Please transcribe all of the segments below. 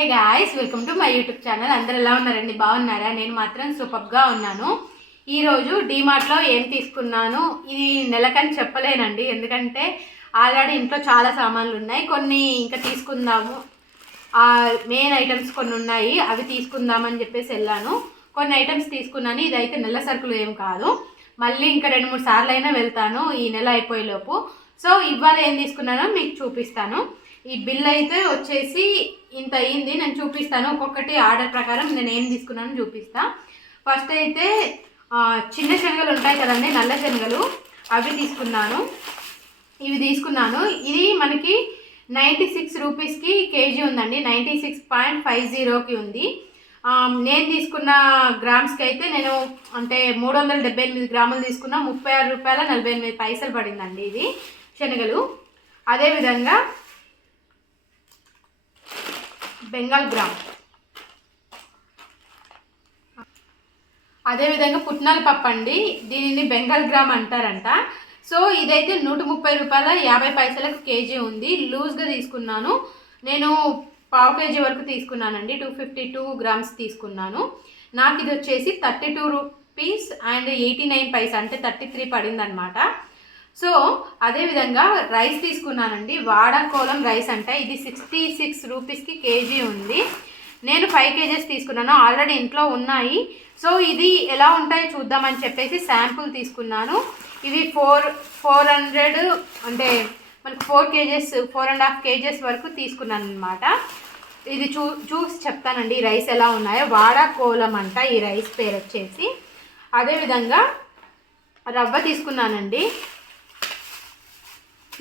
Hey guys, welcome to my YouTube channel. అందరు ఎలా ఉన్నారండి? బాగున్నారా? నేను మాత్రం సూపర్గా ఉన్నాను. ఈరోజు డీమార్ట్లో ఏం తీసుకున్నాను ఇది నెలకని చెప్పలేనండి, ఎందుకంటే ఆల్రెడీ ఇంట్లో చాలా సామాన్లు ఉన్నాయి. కొన్ని ఇంకా తీసుకుందాము, మెయిన్ ఐటమ్స్ కొన్ని ఉన్నాయి, అవి తీసుకుందామని చెప్పేసి వెళ్ళాను. కొన్ని ఐటమ్స్ తీసుకున్నాను. ఇదైతే నెల సరుకులు ఏం కాదు, మళ్ళీ ఇంకా 2-3 సార్లు అయినా వెళ్తాను ఈ నెల అయిపోయేలోపు. సో ఇవాళ ఏం తీసుకున్నానో మీకు చూపిస్తాను. ఈ బిల్ అయితే వచ్చేసి ఇంత అయింది, నేను చూపిస్తాను. ఒక్కొక్కటి ఆర్డర్ ప్రకారం నేను ఏం తీసుకున్నానో చూపిస్తా. ఫస్ట్ అయితే చిన్న శనగలు ఉంటాయి కదండి, నల్ల శనగలు, అవి తీసుకున్నాను. ఇవి తీసుకున్నాను. ఇది మనకి 96 రూపీస్కి కేజీ ఉందండి. 96.50కి ఉంది. నేను తీసుకున్న గ్రామ్స్కి అయితే నేను అంటే 378 గ్రాములు తీసుకున్న, 36 రూపాయల 48 పైసలు పడిందండి ఇది శనగలు. అదేవిధంగా బెంగాల్ గ్రామ్, అదేవిధంగా పుట్నాల పప్పు అండి, దీనిని బెంగాల్ గ్రామ్ అంటారంట. సో ఇదైతే 130 రూపాయల 50 పైసలకు కేజీ ఉంది. లూజ్గా తీసుకున్నాను నేను, పావు కేజీ వరకు తీసుకున్నానండి. 252 గ్రామ్స్ తీసుకున్నాను. నాకు ఇది వచ్చేసి 32 రూపీస్ అండ్ 89 పైసా, అంటే 33 పడింది అనమాట. సో అదేవిధంగా రైస్ తీసుకున్నానండి. వాడాకోలం రైస్ అంట, ఇది 66 రూపీస్కి కేజీ ఉంది. నేను 5 కేజెస్ తీసుకున్నాను, ఆల్రెడీ ఇంట్లో ఉన్నాయి. సో ఇది ఎలా ఉంటాయో చూద్దామని చెప్పేసి శాంపుల్ తీసుకున్నాను. ఇవి 400 అంటే మనకు 4 కేజెస్ 4.5 కేజెస్ వరకు తీసుకున్నాను అనమాట. ఇది చూసి చెప్తానండి ఈ రైస్ ఎలా ఉన్నాయో. వాడాకోలం అంట ఈ రైస్ పేరు వచ్చేసి. అదేవిధంగా రవ్వ తీసుకున్నానండి.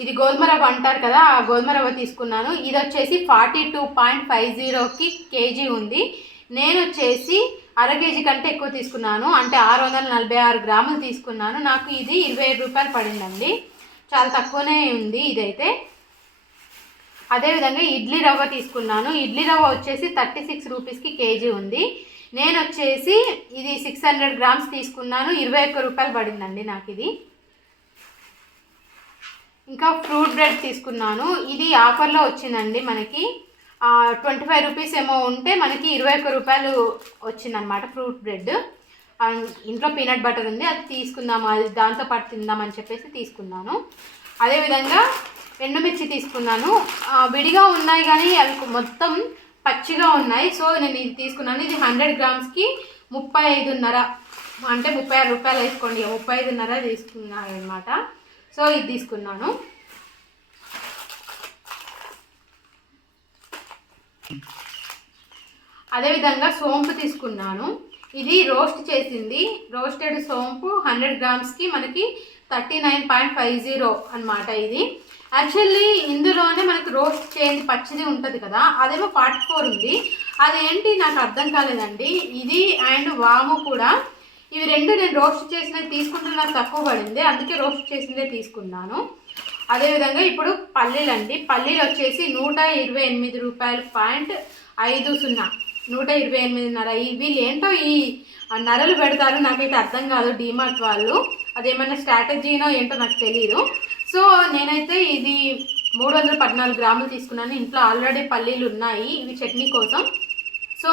ఇది గోధుమ రవ్వ అంటారు కదా, ఆ గోధుమ రవ్వ తీసుకున్నాను. ఇది వచ్చేసి 42.50కి కేజీ ఉంది. నేను వచ్చేసి అర కేజీ కంటే ఎక్కువ తీసుకున్నాను, అంటే 646 గ్రాములు తీసుకున్నాను. నాకు ఇది 27 రూపాయలు పడిందండి, చాలా తక్కువనే ఉంది ఇదైతే. అదేవిధంగా ఇడ్లీ రవ్వ తీసుకున్నాను. ఇడ్లీ రవ్వ వచ్చేసి 36 రూపీస్కి కేజీ ఉంది. నేను వచ్చేసి ఇది 600 గ్రామ్స్ తీసుకున్నాను, 21 రూపాయలు పడిందండి నాకు ఇది. ఇంకా ఫ్రూట్ బ్రెడ్ తీసుకున్నాను. ఇది ఆఫర్లో వచ్చిందండి మనకి, 25 రూపీస్ ఏమో ఉంటే మనకి 21 రూపాయలు వచ్చిందనమాట ఫ్రూట్ బ్రెడ్. ఇంట్లో పీనట్ బటర్ ఉంది, అది తీసుకుందాము, అది దాంతోపాటు తిందామని చెప్పేసి తీసుకున్నాను. అదేవిధంగా ఎండుమిర్చి తీసుకున్నాను. విడిగా ఉన్నాయి కానీ అవి మొత్తం పచ్చిగా ఉన్నాయి. సో నేను ఇది తీసుకున్నాను. ఇది 100 గ్రామ్స్కి 35.5, అంటే 36 రూపాయలు వేసుకోండి, 35.5 తీసుకున్నాను అనమాట. సో ఇది తీసుకున్నాను. అదేవిధంగా సోంపు తీసుకున్నాను. ఇది రోస్ట్ చేసింది, రోస్టెడ్ సోంపు 100 గ్రామ్స్కి మనకి 39.50 అనమాట. ఇది యాక్చువల్లీ ఇందులోనే మనకి రోస్ట్ చేయండి పచ్చిది ఉంటుంది కదా, అదేమో 44 ఉంది. అదేంటి నాకు అర్థం కాలేదండి. ఇది అండ్ వాము కూడా, ఇవి రెండు నేను రోస్ట్ చేసినవి తీసుకుంటే నాకు తక్కువ పడింది, అందుకే రోస్ట్ చేసిందే తీసుకున్నాను. అదేవిధంగా ఇప్పుడు పల్లీలు అండి. పల్లీలు వచ్చేసి 128 రూపాయలు 0.50, 128.5. వీళ్ళు ఏంటో ఈ నరలు పెడతారు, నాకైతే అర్థం కాదు డీమార్ట్ వాళ్ళు. అదేమన్నా స్ట్రాటజీనో ఏంటో నాకు తెలియదు. సో నేనైతే ఇది 314 గ్రాములు తీసుకున్నాను. ఇంట్లో ఆల్రెడీ పల్లీలు ఉన్నాయి, ఇవి చట్నీ కోసం. సో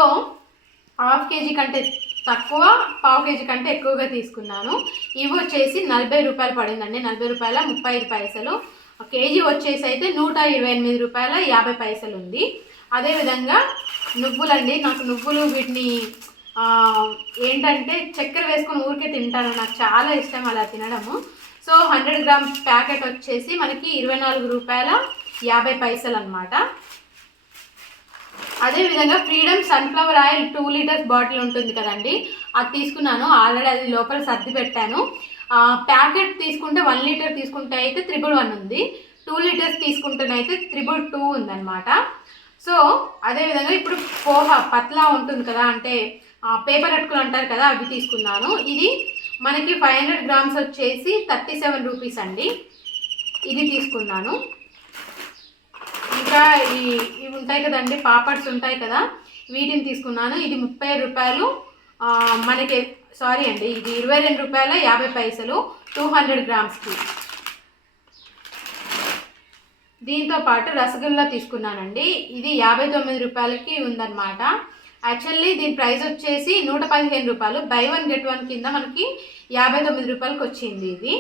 హాఫ్ కేజీ కంటే తక్కువ, పావు కేజీ కంటే ఎక్కువగా తీసుకున్నాను. ఇవి వచ్చేసి 40 రూపాయలు పడిందండి, 40 రూపాయల 35 పైసలు. కేజీ వచ్చేసి అయితే 128 రూపాయల 50 పైసలు ఉంది. అదేవిధంగా నువ్వులండి. నాకు నువ్వులు, వీటిని ఏంటంటే చక్కెర వేసుకొని ఊరికే తింటాను, నాకు చాలా ఇష్టం అలా తినడము. సో 100 గ్రామ్స్ ప్యాకెట్ వచ్చేసి మనకి 24 రూపాయల 50 పైసలు అనమాట. అదేవిధంగా freedom sunflower oil 2 litres bottle ఉంటుంది కదండి, అది తీసుకున్నాను. ఆల్రెడీ అది లోపల సర్ది పెట్టాను. ప్యాకెట్ తీసుకుంటే 1 లీటర్ తీసుకుంటే అయితే 111 ఉంది, 2 లీటర్స్ తీసుకుంటేనైతే 222 ఉందన్నమాట. సో అదేవిధంగా ఇప్పుడు పోహ పత్లా ఉంటుంది కదా, అంటే పేపర్ అటుకులు అంటారు కదా, అవి తీసుకున్నాను. ఇది మనకి 500 గ్రామ్స్ వచ్చేసి 37 రూపీస్ అండి, ఇది తీసుకున్నాను. ఇంకా ఇవి ఉంటాయి కదండి, పాపడ్స్ ఉంటాయి కదా, వీటిని తీసుకున్నాను. ఇది 30 రూపాయలు మనకి, సారీ అండి, ఇది 22 రూపాయల 50 పైసలు 200 గ్రామ్స్కి. దీంతో పాటు రసగుల్లా తీసుకున్నానండి. ఇది 59 రూపాయలకి ఉందన్నమాట. యాక్చువల్లీ దీని ప్రైస్ వచ్చేసి 115 రూపాయలు. బై 1 గెట్ 1 కింద మనకి 59 రూపాయలకి వచ్చింది ఇది.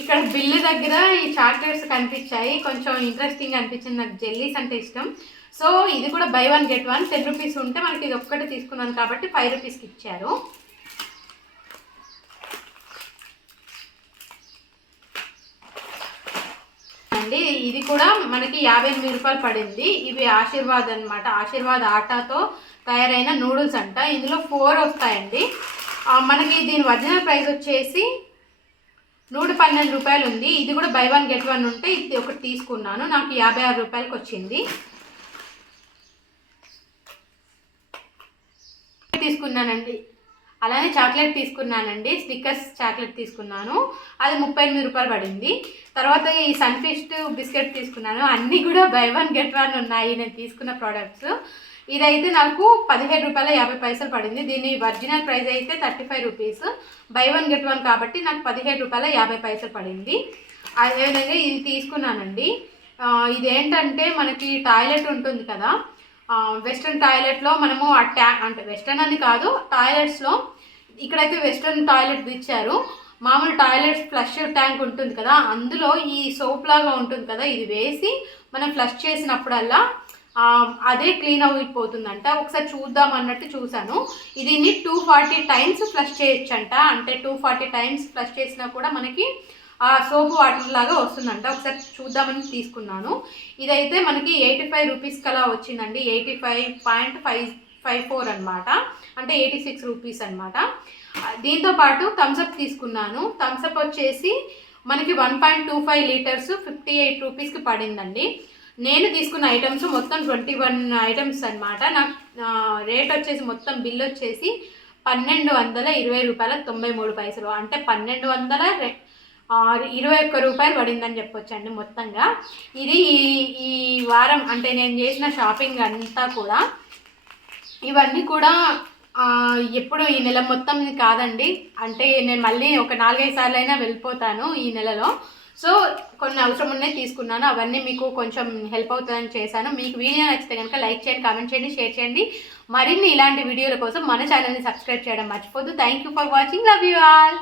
ఇక్కడ బిల్లు దగ్గర ఈ చాక్లెట్స్ కనిపించాయి, కొంచెం ఇంట్రెస్టింగ్ అనిపించింది. నాకు జెల్లీస్ అంటే ఇష్టం. సో ఇది కూడా బై 1 గెట్ 1 10 రూపీస్ ఉంటే మనకి ఇది ఒక్కటే తీసుకున్నాను కాబట్టి 5 రూపీస్కి ఇచ్చారు. అండి ఇది కూడా మనకి 58 రూపాయలు పడింది. ఇవి ఆశీర్వాద్ అనమాట. ఆశీర్వాద్ ఆటాతో తయారైన నూడిల్స్ అంట. ఇందులో 4 వస్తాయండి. మనకి దీని ఒరిజినల్ ప్రైస్ వచ్చేసి 112 రూపాయలు ఉంది. ఇది కూడా బై 1 గెట్ 1 ఉంటే ఇది ఒకటి తీసుకున్నాను, నాకు 56 రూపాయలకి వచ్చింది. తీసుకున్నానండి. అలానే చాక్లెట్ తీసుకున్నానండి, స్నిక్కర్స్ చాక్లెట్ తీసుకున్నాను, అది 38 రూపాయలు పడింది. తర్వాత ఈ సన్ఫిస్ట్ బిస్కెట్ తీసుకున్నాను. అన్నీ కూడా బై 1 గెట్ 1 ఉన్నాయి నేను తీసుకున్న ప్రోడక్ట్స్. ఇదైతే నాకు 17 రూపాయల 50 పైసలు పడింది. దీని ఒరిజినల్ ప్రైస్ అయితే 35 రూపీస్. బై 1 గెట్ 1 కాబట్టి నాకు 17 రూపాయల 50 పైసలు పడింది. అదేవిధంగా ఇది తీసుకున్నానండి. ఇదేంటంటే మనకి టాయిలెట్ ఉంటుంది కదా, వెస్ట్రన్ టాయిలెట్లో మనము ఆ అంటే వెస్ట్రన్ అని కాదు, టాయిలెట్స్లో ఇక్కడైతే వెస్ట్రన్ టాయిలెట్ ఇచ్చారు. మామూలు టాయిలెట్స్ ఫ్లష్ ట్యాంక్ ఉంటుంది కదా, అందులో ఈ సోప్ లాగా ఉంటుంది కదా, ఇది వేసి మనం ఫ్లష్ చేసినప్పుడల్లా అదే క్లీన్ అయిపోతుందంట. ఒకసారి చూద్దాం అన్నట్టు చూశాను. దీన్ని 240 టైమ్స్ ఫ్లష్ చేయొచ్చంట. అంటే 240 టైమ్స్ ఫ్లష్ చేసినా కూడా మనకి ఆ సోప్ వాటర్ లాగా వస్తుందంట. ఒకసారి చూద్దామని తీసుకున్నాను. ఇదైతే మనకి 85 రూపీస్కి అలా వచ్చిందండి. 85.54 అనమాట, అంటే 86 రూపీస్ అనమాట. దీంతో పాటు థమ్స్అప్ తీసుకున్నాను. థమ్స్అప్ వచ్చేసి మనకి 1.25 లీటర్స్ 58 రూపీస్కి పడిందండి. నేను తీసుకున్న ఐటమ్స్ మొత్తం 21 ఐటమ్స్ అనమాట. నాకు రేట్ వచ్చేసి మొత్తం బిల్ వచ్చేసి 1220 రూపాయల 93 పైసలు, అంటే 1221 రూపాయలు పడిందని చెప్పొచ్చండి మొత్తంగా. ఇది ఈ వారం అంటే నేను చేసిన షాపింగ్ అంతా కూడా, ఇవన్నీ కూడా ఎప్పుడు ఈ నెల మొత్తం కాదండి. అంటే నేను మళ్ళీ ఒక 4-5 సార్లు అయినా వెళ్ళిపోతాను ఈ నెలలో. సో కొన్ని అవసరం ఉన్నాయి తీసుకున్నాను. అవన్నీ మీకు కొంచెం హెల్ప్ అవుతుందని చేశాను. మీకు వీడియో నచ్చితే కనుక లైక్ చేయండి, కామెంట్ చేయండి, షేర్ చేయండి. మరిన్ని ఇలాంటి వీడియోల కోసం మన ఛానల్ని సబ్స్క్రైబ్ చేయడం మర్చిపోద్దు. Thank you for watching. Love you all.